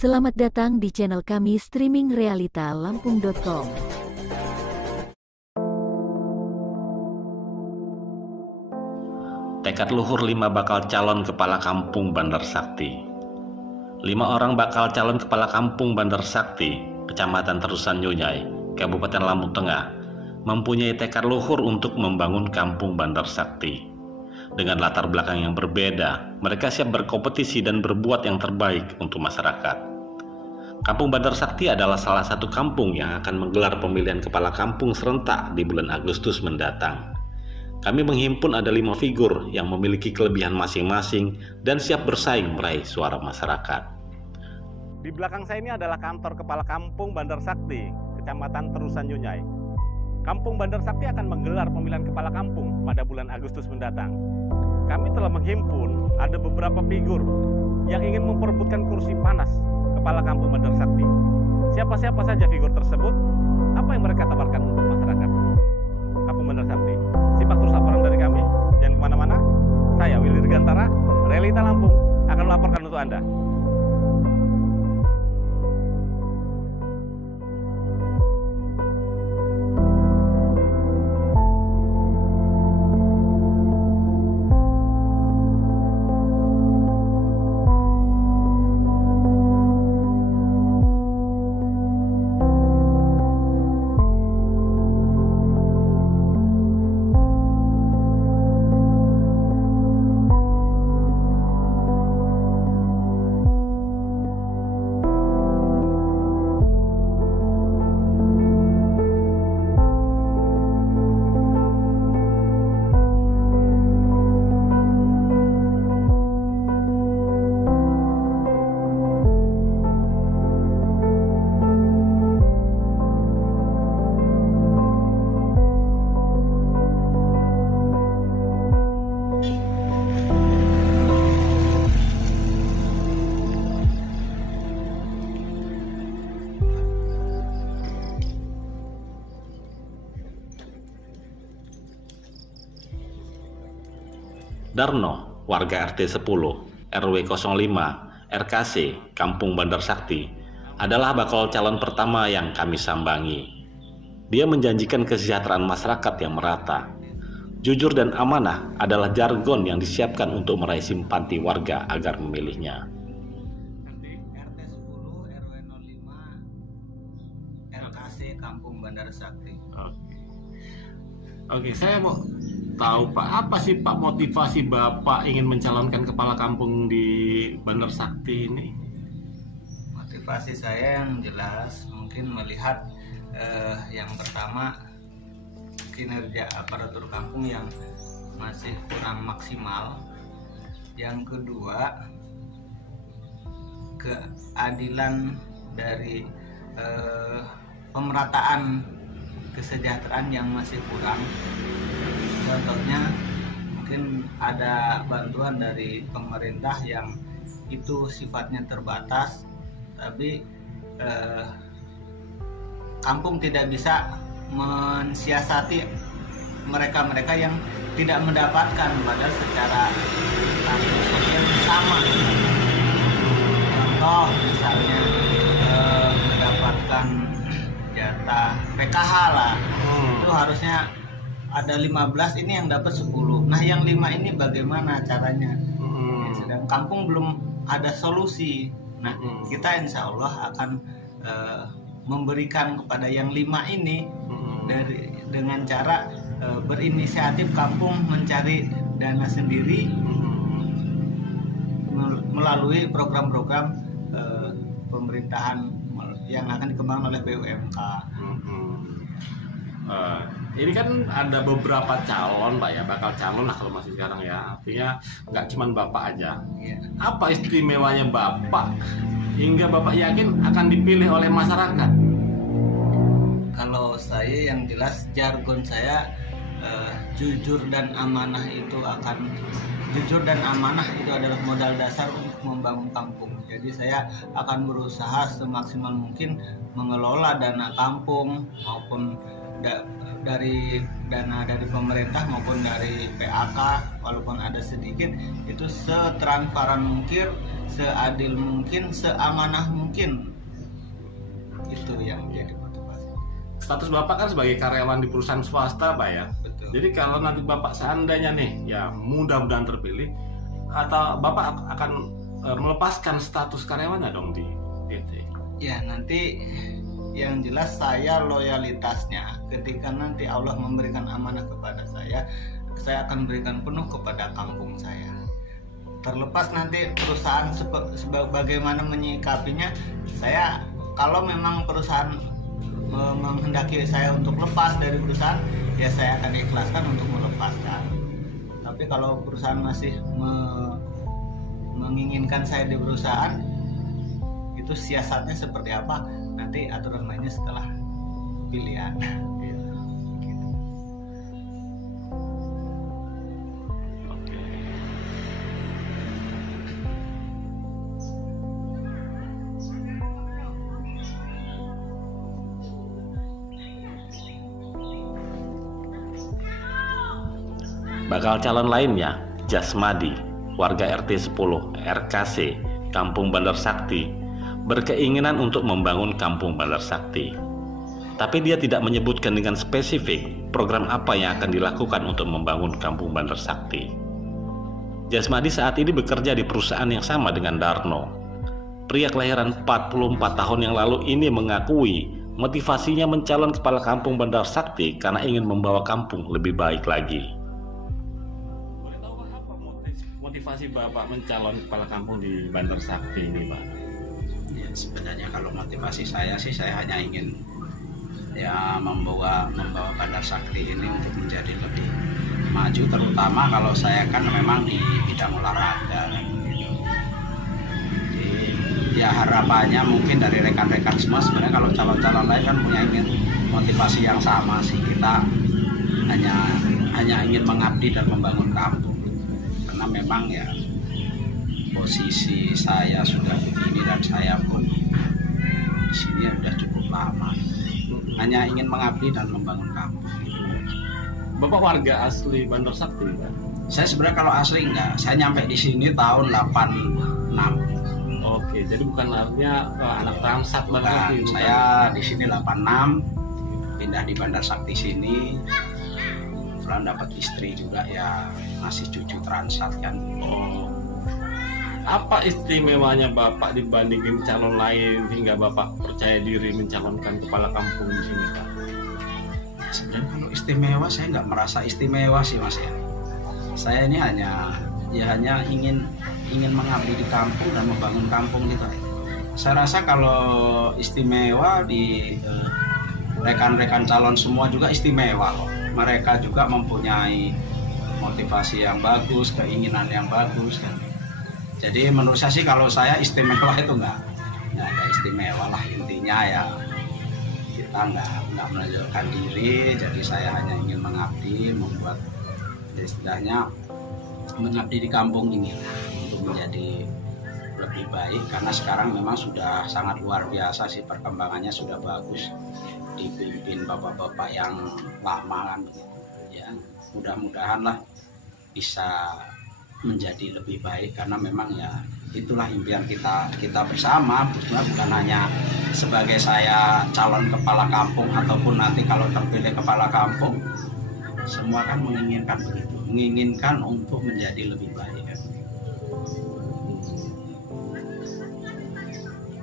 Selamat datang di channel kami streaming realita lampung.com. Tekad luhur 5 bakal calon kepala kampung Bandar Sakti. 5 orang bakal calon kepala kampung Bandar Sakti, Kecamatan Terusan Nyunyai, Kabupaten Lampung Tengah, mempunyai tekad luhur untuk membangun kampung Bandar Sakti. Dengan latar belakang yang berbeda, mereka siap berkompetisi dan berbuat yang terbaik untuk masyarakat. Kampung Bandar Sakti adalah salah satu kampung yang akan menggelar pemilihan kepala kampung serentak di bulan Agustus mendatang. Kami menghimpun ada 5 figur yang memiliki kelebihan masing-masing dan siap bersaing meraih suara masyarakat. Di belakang saya ini adalah kantor kepala kampung Bandar Sakti, Kecamatan Terusan Nyunyai. Kampung Bandar Sakti akan menggelar pemilihan kepala kampung pada bulan Agustus mendatang. Kami telah menghimpun ada beberapa figur yang ingin memperebutkan kursi panas kepala kampung Bandar Sakti. Siapa-siapa saja figur tersebut? Apa yang mereka tawarkan untuk masyarakat Kampung Bandar Sakti? Simak terus laporan dari kami, jangan kemana-mana. Saya Willy Dirgantara, Realita Lampung, akan melaporkan untuk Anda. Darno, warga RT 10, RW 05, RKC, Kampung Bandar Sakti, adalah bakal calon pertama yang kami sambangi. Dia menjanjikan kesejahteraan masyarakat yang merata. Jujur dan amanah adalah jargon yang disiapkan untuk meraih simpati warga agar memilihnya. RT 10, RW 05, RKC, Kampung Bandar Sakti. Oke, saya mau tahu Pak, apa sih Pak motivasi Bapak ingin mencalonkan kepala kampung di Bandar Sakti ini? Motivasi saya yang jelas mungkin melihat yang pertama kinerja aparatur kampung yang masih kurang maksimal. Yang kedua, keadilan dari pemerataan kesejahteraan yang masih kurang. Contohnya mungkin ada bantuan dari pemerintah yang itu sifatnya terbatas, tapi kampung tidak bisa mensiasati mereka-mereka yang tidak mendapatkan, padahal secara status sosial sama. Contoh misalnya mendapatkan jatah PKH lah, itu harusnya ada 15, ini yang dapat 10. Nah yang 5 ini bagaimana caranya? Sedang kampung belum ada solusi. Nah kita insya Allah akan memberikan kepada yang 5 ini dengan cara berinisiatif kampung mencari dana sendiri melalui program-program pemerintahan yang akan dikembangkan oleh BUMK. Ini kan ada beberapa calon Pak ya, bakal calon lah kalau masih sekarang ya. Artinya nggak cuma Bapak aja. Ya. Apa istimewanya Bapak hingga Bapak yakin akan dipilih oleh masyarakat? Kalau saya yang jelas jargon saya jujur dan amanah itu adalah modal dasar untuk membangun kampung. Jadi saya akan berusaha semaksimal mungkin mengelola dana kampung maupun dari dana dari pemerintah maupun dari PAK, walaupun ada sedikit, itu setransparan mungkin seadil mungkin, seamanah mungkin. Itu yang menjadi motivasi. Status Bapak kan sebagai karyawan di perusahaan swasta, Pak ya. Betul. Jadi kalau nanti Bapak seandainya nih, ya mudah-mudahan terpilih, atau Bapak akan melepaskan status karyawan dong di PT? Ya, nanti yang jelas saya loyalitasnya ketika nanti Allah memberikan amanah kepada saya akan berikan penuh kepada kampung saya. Terlepas nanti perusahaan bagaimana menyikapinya, saya kalau memang perusahaan menghendaki saya untuk lepas dari perusahaan, ya saya akan ikhlaskan untuk melepaskan. Tapi kalau perusahaan masih menginginkan saya di perusahaan, itu siasatnya seperti apa, nanti aturan mainnya setelah pilihan. Bakal calon lainnya, Jasmadi, warga RT 10 RKC, Kampung Bandar Sakti, berkeinginan untuk membangun Kampung Bandar Sakti. Tapi dia tidak menyebutkan dengan spesifik program apa yang akan dilakukan untuk membangun Kampung Bandar Sakti. Jasmadi saat ini bekerja di perusahaan yang sama dengan Darno. Pria kelahiran 44 tahun yang lalu ini mengakui motivasinya mencalon kepala Kampung Bandar Sakti karena ingin membawa kampung lebih baik lagi. Motivasi Bapak mencalon kepala kampung di Bandar Sakti ini, Pak? Ya, sebenarnya kalau motivasi saya sih, saya hanya ingin ya membawa Bandar Sakti ini untuk menjadi lebih maju, terutama kalau saya kan memang di bidang olahraga kan, gitu. Jadi ya harapannya mungkin dari rekan-rekan semua, sebenarnya kalau calon-calon lain kan punya motivasi yang sama sih, kita hanya ingin mengabdi dan membangun kampung. Karena memang ya posisi saya sudah begini dan saya pun di sini sudah cukup lama, hanya ingin mengabdi dan membangun kampung. Bapak warga asli Bandar Sakti, Pak? Saya sebenarnya kalau asli enggak, saya nyampe di sini tahun 86. Oke, jadi bukan artinya anak Ramsat Bandar Sakti? Saya di sini 86, pindah di Bandar Sakti sini. Dapat istri juga ya, masih cucu Transat kan. Oh. Apa istimewanya Bapak dibandingin calon lain hingga Bapak percaya diri mencalonkan kepala kampung di sini, Pak? Sebenarnya kalau istimewa saya nggak merasa istimewa sih, Mas ya. Saya ini hanya ingin mengabdi di kampung dan membangun kampung gitu. Saya rasa kalau istimewa di rekan-rekan calon semua juga istimewa kok. Mereka juga mempunyai motivasi yang bagus, keinginan yang bagus kan. Jadi menurut saya sih kalau saya istimewa itu nggak ada istimewa lah, intinya ya kita nggak menunjukkan diri. Jadi saya hanya ingin mengabdi, membuat istilahnya mengabdi di kampung ini untuk menjadi lebih baik, karena sekarang memang sudah sangat luar biasa sih, perkembangannya sudah bagus, dipimpin bapak-bapak yang lama kan begitu ya. Mudah-mudahan lah bisa menjadi lebih baik, karena memang ya itulah impian kita bersama, bukan hanya sebagai saya calon kepala kampung ataupun nanti kalau terpilih kepala kampung, semua kan menginginkan begitu, menginginkan untuk menjadi lebih baik kan.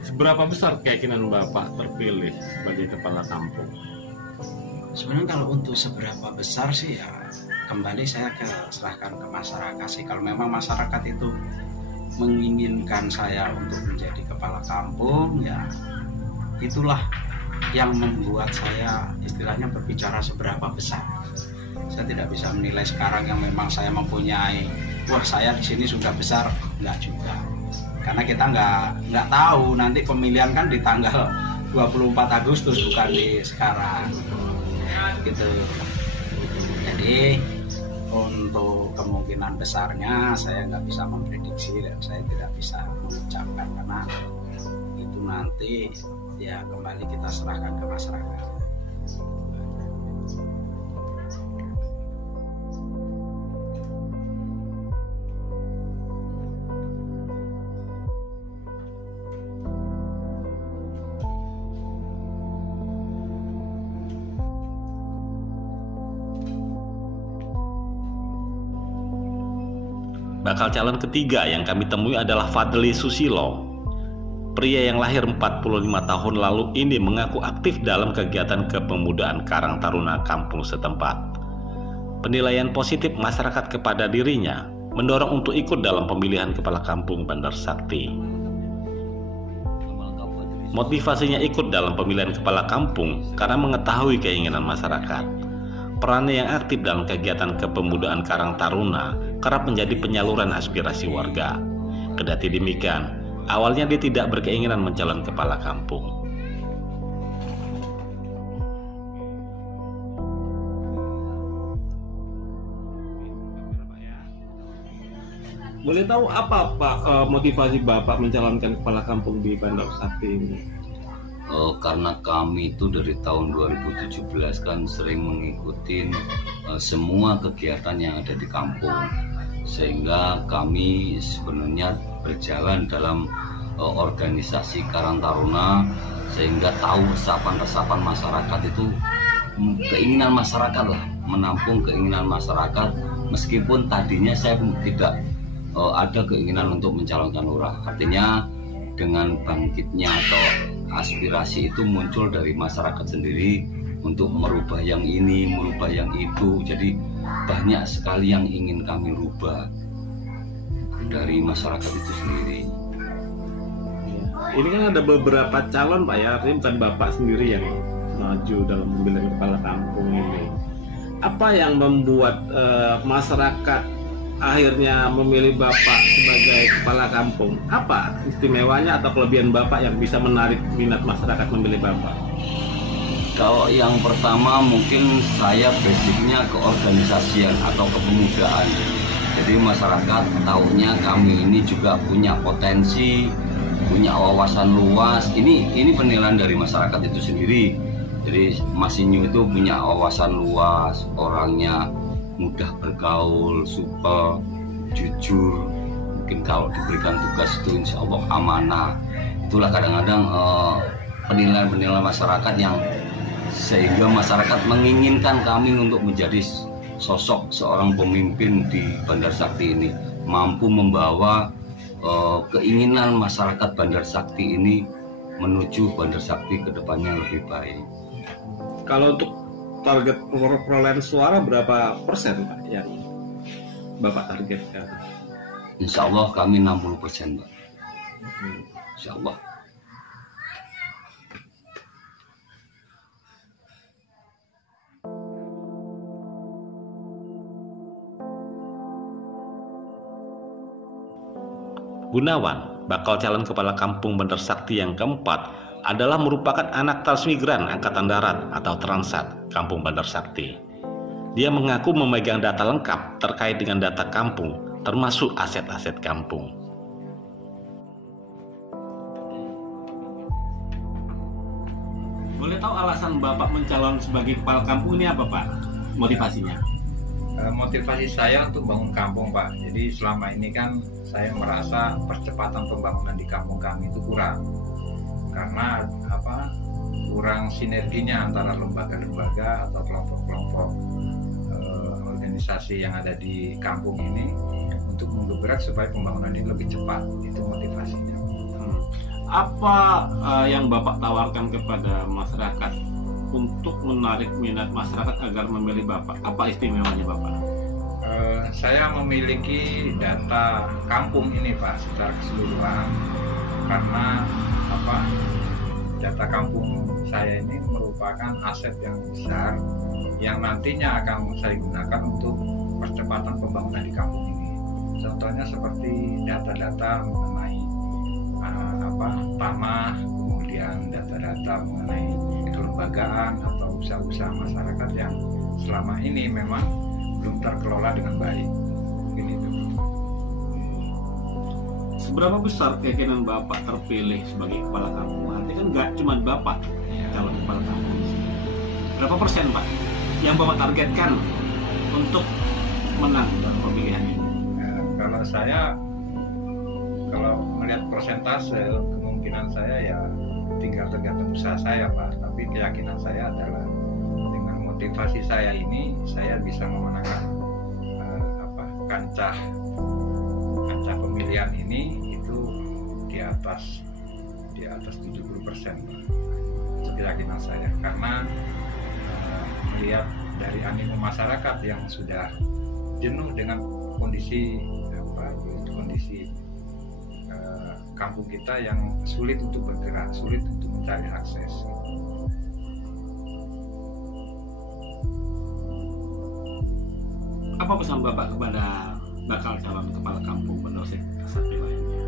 Seberapa besar keyakinan Bapak terpilih sebagai kepala kampung? Sebenarnya kalau untuk seberapa besar sih ya kembali saya serahkan ke masyarakat sih. Kalau memang masyarakat itu menginginkan saya untuk menjadi kepala kampung, ya itulah yang membuat saya istilahnya berbicara seberapa besar. Saya tidak bisa menilai sekarang yang memang saya mempunyai, wah saya di sini sudah besar, enggak juga. Karena kita nggak tahu nanti pemilihan kan di tanggal 24 Agustus bukan di sekarang gitu. Jadi untuk kemungkinan besarnya saya nggak bisa memprediksi dan saya tidak bisa mengucapkan, karena itu nanti ya kembali kita serahkan ke masyarakat. Bakal calon ketiga yang kami temui adalah Fadli Susilo. Pria yang lahir 45 tahun lalu ini mengaku aktif dalam kegiatan kepemudaan Karang Taruna kampung setempat. Penilaian positif masyarakat kepada dirinya mendorong untuk ikut dalam pemilihan kepala kampung Bandar Sakti. Motivasinya ikut dalam pemilihan kepala kampung karena mengetahui keinginan masyarakat. Perannya yang aktif dalam kegiatan kepemudaan Karang Taruna kerap menjadi penyaluran aspirasi warga. Kendati demikian, awalnya dia tidak berkeinginan mencalon kepala kampung. Boleh tahu apa Pak motivasi Bapak mencalonkan kepala kampung di Bandar Sakti ini? Karena kami itu dari tahun 2017 kan sering mengikuti semua kegiatan yang ada di kampung, sehingga kami sebenarnya berjalan dalam organisasi Karang Taruna, sehingga tahu resapan-resapan masyarakat itu, keinginan masyarakat lah, menampung keinginan masyarakat, meskipun tadinya saya tidak ada keinginan untuk mencalonkan lurah. Artinya dengan bangkitnya atau aspirasi itu muncul dari masyarakat sendiri untuk merubah yang ini, merubah yang itu. Jadi banyak sekali yang ingin kami rubah dari masyarakat itu sendiri. Ini kan ada beberapa calon Pak ya, artinya bukan Bapak sendiri yang maju dalam pemilihan kepala kampung ini. Apa yang membuat masyarakat akhirnya memilih Bapak sebagai kepala kampung? Apa istimewanya atau kelebihan Bapak yang bisa menarik minat masyarakat memilih Bapak? Kalau yang pertama mungkin saya basicnya keorganisasian atau kepemudaan. Jadi masyarakat tahunya kami ini juga punya potensi, punya wawasan luas. Ini penilaian dari masyarakat itu sendiri. Jadi Mas Inyu itu punya wawasan luas, orangnya mudah bergaul, supel, jujur. Mungkin kalau diberikan tugas itu insya Allah amanah. Itulah kadang-kadang penilaian-penilaian masyarakat yang sehingga masyarakat menginginkan kami untuk menjadi sosok seorang pemimpin di Bandar Sakti ini, mampu membawa keinginan masyarakat Bandar Sakti ini menuju Bandar Sakti ke depannya lebih baik. Kalau untuk target perolehan suara berapa persen Pak yang Bapak targetkan? Insya Allah kami 60% Pak. Insya Allah. Gunawan, bakal calon kepala kampung Bandar Sakti yang keempat, adalah merupakan anak transmigran Angkatan Darat atau Transat Kampung Bandar Sakti. Dia mengaku memegang data lengkap terkait dengan data kampung, termasuk aset-aset kampung. Boleh tahu alasan Bapak mencalon sebagai kepala kampung ini apa Pak? Motivasinya? Motivasi saya untuk bangun kampung Pak. Jadi selama ini kan saya merasa percepatan pembangunan di kampung kami itu kurang. Karena kurang sinerginya antara lembaga-lembaga atau kelompok-kelompok organisasi yang ada di kampung ini untuk menggerak supaya pembangunan ini lebih cepat. Itu motivasinya. Apa yang Bapak tawarkan kepada masyarakat untuk menarik minat masyarakat agar memilih Bapak? Apa istimewanya Bapak? Saya memiliki data kampung ini Pak secara keseluruhan, karena data kampung saya ini merupakan aset yang besar yang nantinya akan saya gunakan untuk percepatan pembangunan di kampung ini. Contohnya seperti data-data mengenai tanah, kemudian data-data mengenai kelembagaan atau usaha-usaha masyarakat yang selama ini memang belum terkelola dengan baik. Ini itu. Seberapa besar keyakinan Bapak terpilih sebagai kepala kampung? Nanti kan nggak cuma Bapak calon kepala kampung. Berapa persen Pak yang Bapak targetkan untuk menang dalam pemilihan ini? Kalau melihat persentase, kemungkinan saya ya tinggal tergantung usaha saya Pak. Tapi keyakinan saya adalah dengan motivasi saya ini, saya bisa memenangkan kancah pemilihan ini itu di atas 70%, itu keyakinan saya, karena melihat dari animo masyarakat yang sudah jenuh dengan kondisi kampung kita yang sulit untuk bergerak, sulit untuk mencari akses. Apa pesan Bapak kepada bakal calon kepala kampung Bandar Sakti lainnya?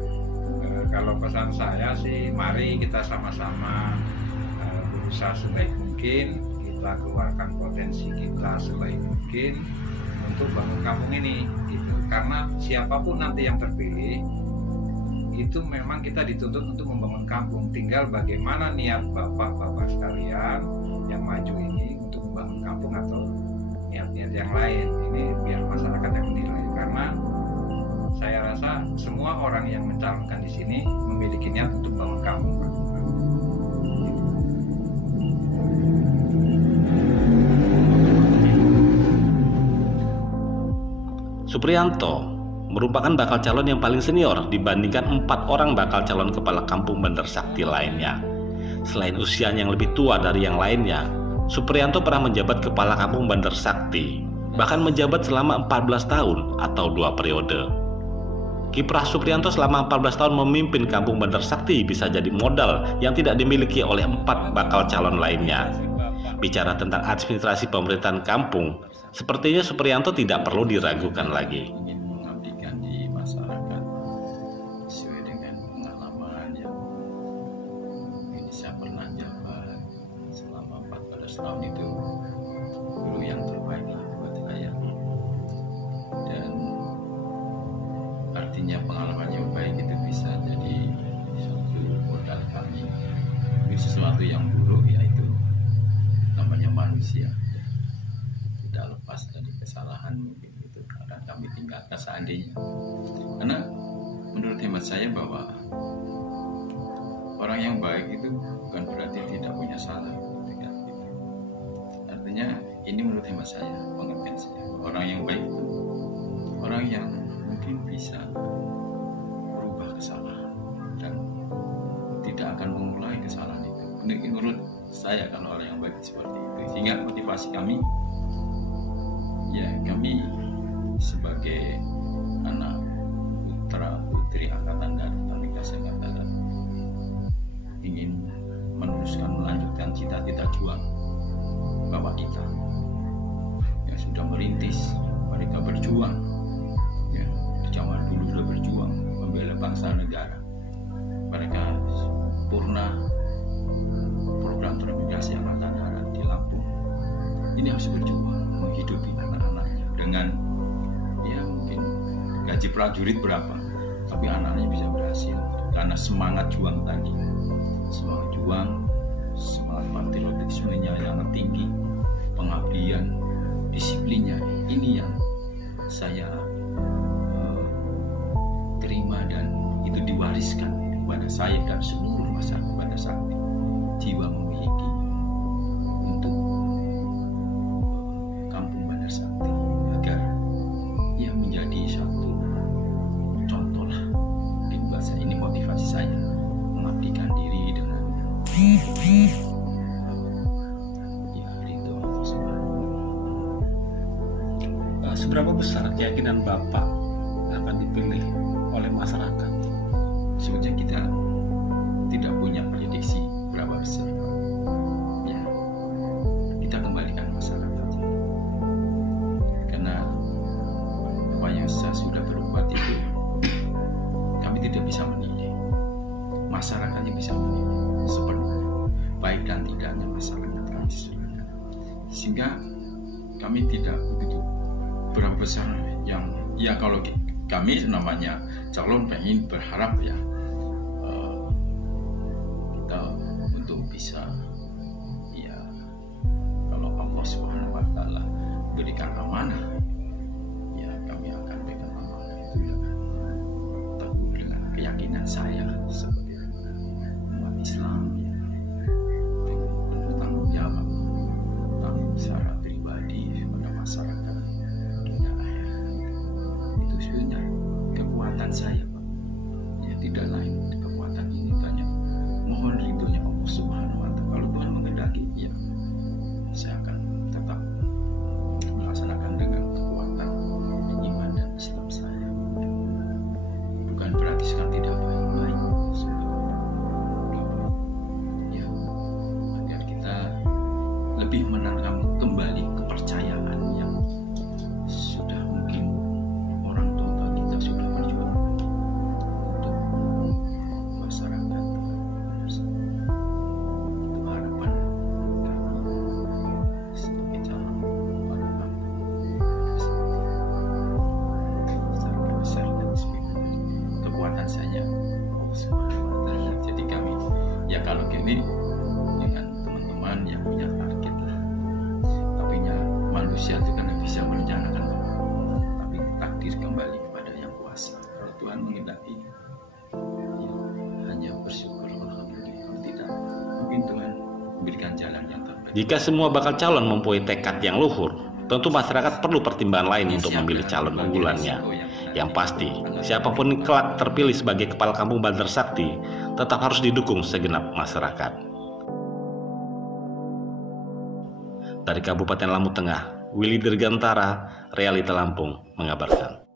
Kalau pesan saya sih, mari kita sama-sama berusaha sebaik mungkin, kita keluarkan potensi kita sebaik mungkin untuk bangun kampung ini, gitu. Karena siapapun nanti yang terpilih, itu memang kita dituntut untuk membangun kampung. Tinggal bagaimana niat bapak-bapak sekalian yang maju ini untuk membangun kampung atau niat-niat yang lain. Ini biar masyarakat yang menilai. Karena saya rasa semua orang yang mencalonkan di sini memiliki niat untuk membangun kampung. Supriyanto merupakan bakal calon yang paling senior dibandingkan 4 orang bakal calon kepala kampung Bandar Sakti lainnya. Selain usianya yang lebih tua dari yang lainnya, Supriyanto pernah menjabat kepala kampung Bandar Sakti, bahkan menjabat selama 14 tahun atau 2 periode. Kiprah Supriyanto selama 14 tahun memimpin kampung Bandar Sakti bisa jadi modal yang tidak dimiliki oleh 4 bakal calon lainnya. Bicara tentang administrasi pemerintahan kampung, sepertinya Supriyanto tidak perlu diragukan lagi. Tahun itu dulu yang terbaik buat saya, dan artinya pengalaman yang baik itu bisa jadi suatu modal kami. Ini sesuatu yang buruk, yaitu namanya manusia, tidak lepas dari kesalahan, mungkin itu akan kami tingkatkan seandainya. Karena menurut hemat saya bahwa orang yang baik itu bukan berarti tidak punya salah. Artinya ini menurut hemat saya, pengertian saya, orang yang baik itu orang yang mungkin bisa merubah kesalahan dan tidak akan mengulangi kesalahan itu. Menurut saya, kalau orang yang baik seperti itu, sehingga motivasi kami, ya kami sebagai anak putra putri Angkatan Darat Teknik Angkatan ingin meneruskan, melanjutkan cita-cita juang bapak kita yang sudah merintis, mereka berjuang, ya, di zaman dulu sudah berjuang membela bangsa negara. Mereka sempurna program transmigrasi Angkatan Darat di Lampung. Ini harus berjuang menghidupi anak-anaknya dengan, ya mungkin gaji prajurit berapa, tapi anaknya bisa berhasil karena semangat juang tadi, semangat juang, semangat patriotismenya yang tinggi, pengabdian, disiplinnya. Ini yang saya terima, dan itu diwariskan kepada saya dan seluruh masyarakat Bandar Sakti. Jiwa memiliki untuk kampung Bandar Sakti agar ia menjadi satu contoh lah. Buat saya, ini motivasi saya mengabdikan diri dengan Seberapa besar keyakinan Bapak akan dipilih oleh masyarakat? Sebetulnya kita tidak punya prediksi berapa besar, ya kita kembalikan masyarakat, karena apa yang saya sudah berbuat itu kami tidak bisa menilai, masyarakatnya bisa menilai sepenuhnya, baik dan tidaknya masyarakat kami serahkan. Sehingga kami tidak begitu berapa besar yang, ya kalau kami namanya calon pengen berharap ya kita untuk bisa, ya kalau Allah Subhanahu wa Ta'ala berikan amanah, ya kami akan pegang amanah itu dengan teguh, dengan keyakinan saya sebagai umat Islam, ya, dengan penuh tanggung jawab, tanggung secara pribadi pada masyarakat dunia akhirat. Itu sebenarnya kekuatan saya, Pak. tidak lain kekuatan ini hanya mohon ridhonya Allah Subhanahu wa Ta'ala. Kalau Tuhan menghendaki, ya saya akan tetap melaksanakan dengan kekuatan iman dan Islam saya. Bukan berarti sekarang tidak baik-baik, ya, agar kita lebih menanam kembali kepercayaan yang sudah mungkin orang tua kita sudah berjuang untuk masyarakat. Itu harapan kami sebagai calon para secara besar dan kekuatan saya Allah Subhanahu wa Ta'ala. Jadi kami ya kalau gini dengan teman-teman yang punya target lah, tapi ya manusia itu kan bisa merencanakan, tapi takdir kembali kepada yang kuasa. Kalau Tuhan menghendaki, ya hanya bersyukur alhamdulillah. Kalau tidak, mungkin Tuhan memberikan jalan yang terbaik. Jika semua bakal calon mempunyai tekad yang luhur, tentu masyarakat perlu pertimbangan lain untuk memilih calon unggulannya. Yang pasti, siapapun kelak terpilih sebagai kepala kampung Bandar Sakti, tetap harus didukung segenap masyarakat. Dari Kabupaten Lampung Tengah, Willy Dirgantara, Realita Lampung mengabarkan.